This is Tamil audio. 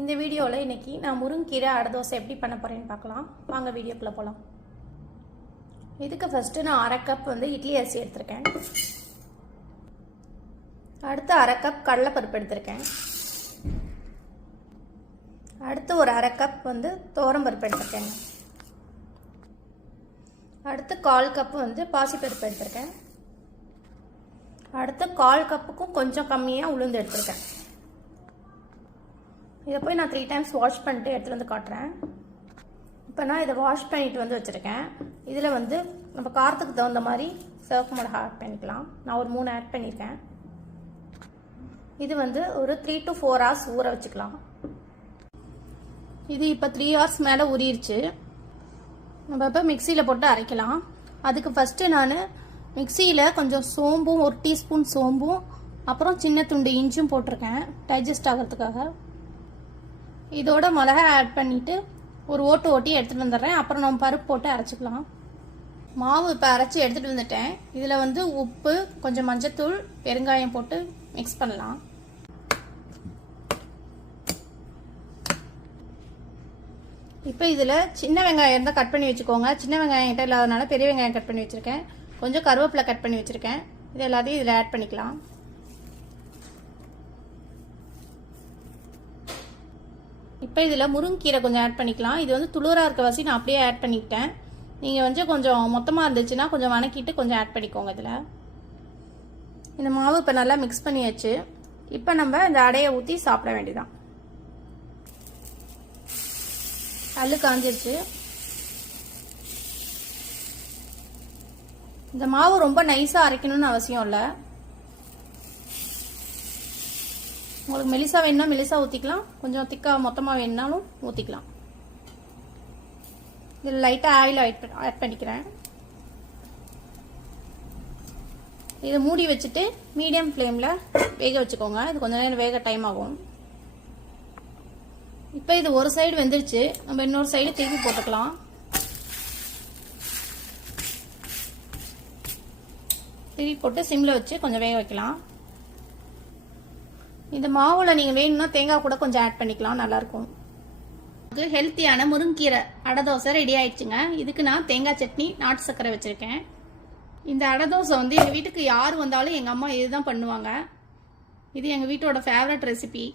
இந்த வீடியோவில் இன்றைக்கி நான் முருங்கீரை அடை தோசை எப்படி பண்ண போகிறேன்னு பார்க்கலாம். வாங்க வீடியோக்குள்ளே போகலாம். இதுக்கு ஃபஸ்ட்டு நான் அரை கப் இட்லி அரிசி எடுத்திருக்கேன். அடுத்து அரை கப் கடலைப்பருப்பு எடுத்திருக்கேன். அடுத்து ஒரு அரை கப் துவரம்பருப்பு எடுத்திருக்கேன். அடுத்து 1/4 கப்பு பாசிப்பருப்பு எடுத்திருக்கேன். அடுத்து 1/4 கப்புக்கும் கொஞ்சம் கம்மியாக உளுந்து எடுத்திருக்கேன். இதை போய் நான் 3 டைம்ஸ் வாஷ் பண்ணிட்டு எடுத்துகிட்டு காட்டுறேன். இப்போ நான் இதை வாஷ் பண்ணிட்டு வச்சுருக்கேன். இதில் நம்ம காரத்துக்கு தகுந்த மாதிரி சிவப்பு மிளகா ஆட் பண்ணிக்கலாம். நான் ஒரு 3 ஆட் பண்ணியிருக்கேன். இது ஒரு 3 to 4 hours ஊற வச்சுக்கலாம். இது இப்போ 3 hours மேலே ஊறிடுச்சு. நம்ம இப்போ மிக்சியில் போட்டு அரைக்கலாம். அதுக்கு ஃபஸ்ட்டு நான் மிக்சியில் கொஞ்சம் சோம்பும் 1 டீஸ்பூன் சோம்பும் அப்புறம் சின்ன துண்டு இஞ்சும் போட்டிருக்கேன் டைஜஸ்ட் ஆகிறதுக்காக. இதோட மிளகா ஆட் பண்ணிவிட்டு ஒரு ஓட்டி எடுத்துகிட்டு வந்துடுறேன். அப்புறம் நம்ம பருப்பு போட்டு அரைச்சிக்கலாம். மாவு இப்போ அரைச்சி எடுத்துகிட்டு வந்துட்டேன். இதில் உப்பு, கொஞ்சம் மஞ்சத்தூள், பெருங்காயம் போட்டு மிக்ஸ் பண்ணலாம். இப்போ இதில் சின்ன வெங்காயம் இருந்தால் கட் பண்ணி வச்சுக்கோங்க. சின்ன வெங்காயம் கிட்ட இல்லாதனால பெரிய வெங்காயம் கட் பண்ணி வச்சுருக்கேன். கொஞ்சம் கருவேப்பிலை கட் பண்ணி வச்சுருக்கேன். இது எல்லாத்தையும் இதில் ஆட் பண்ணிக்கலாம். இப்போ இதில் முருங்கீரை கொஞ்சம் ஆட் பண்ணிக்கலாம். இது துளுராக இருக்க வாசி நான் அப்படியே ஆட் பண்ணிக்கிட்டேன். நீங்கள் கொஞ்சம் மொத்தமாக இருந்துச்சுன்னா கொஞ்சம் வணக்கிட்டு கொஞ்சம் ஆட் பண்ணிக்கோங்க. இதில் இந்த மாவு இப்போ நல்லா மிக்ஸ் பண்ணியாச்சு. இப்போ நம்ம இந்த அடையை ஊற்றி சாப்பிட வேண்டியதான். கல்லு காஞ்சிருச்சு. இந்த மாவு ரொம்ப நைஸாக அரைக்கணும்னு அவசியம் இல்லை. உங்களுக்கு மெலிசா வேணும்னா மெலிசா ஊற்றிக்கலாம். கொஞ்சம் திக்காக மொத்தமாக வேணுனாலும் ஊற்றிக்கலாம். இதில் லைட்டாக ஆயில் ஆட் பண்ணிக்கிறேன். இதை மூடி வச்சுட்டு மீடியம் ஃப்ளேமில் வேக வச்சுக்கோங்க. இது கொஞ்சம் நேரம் வேக டைம் ஆகும். இப்போ இது ஒரு சைடு வெந்துருச்சு. நம்ம இன்னொரு சைடு திருப்பி போட்டுக்கலாம். திருப்பி போட்டு சிம்மில் வச்சு கொஞ்சம் வேக வைக்கலாம். இந்த மாவில் நீங்கள் வேணும்னா தேங்காய் கூட கொஞ்சம் ஆட் பண்ணிக்கலாம், நல்லாயிருக்கும். அது ஹெல்த்தியான முருங்கீரை அடை தோசை ரெடி ஆயிடுச்சுங்க. இதுக்கு நான் தேங்காய் சட்னி, நாட்டு சர்க்கரை வச்சுருக்கேன். இந்த அடை தோசை எங்கள் வீட்டுக்கு யார் வந்தாலும் எங்கள் அம்மா இதுதான் பண்ணுவாங்க. இது எங்கள் வீட்டோட ஃபேவரட் ரெசிபி.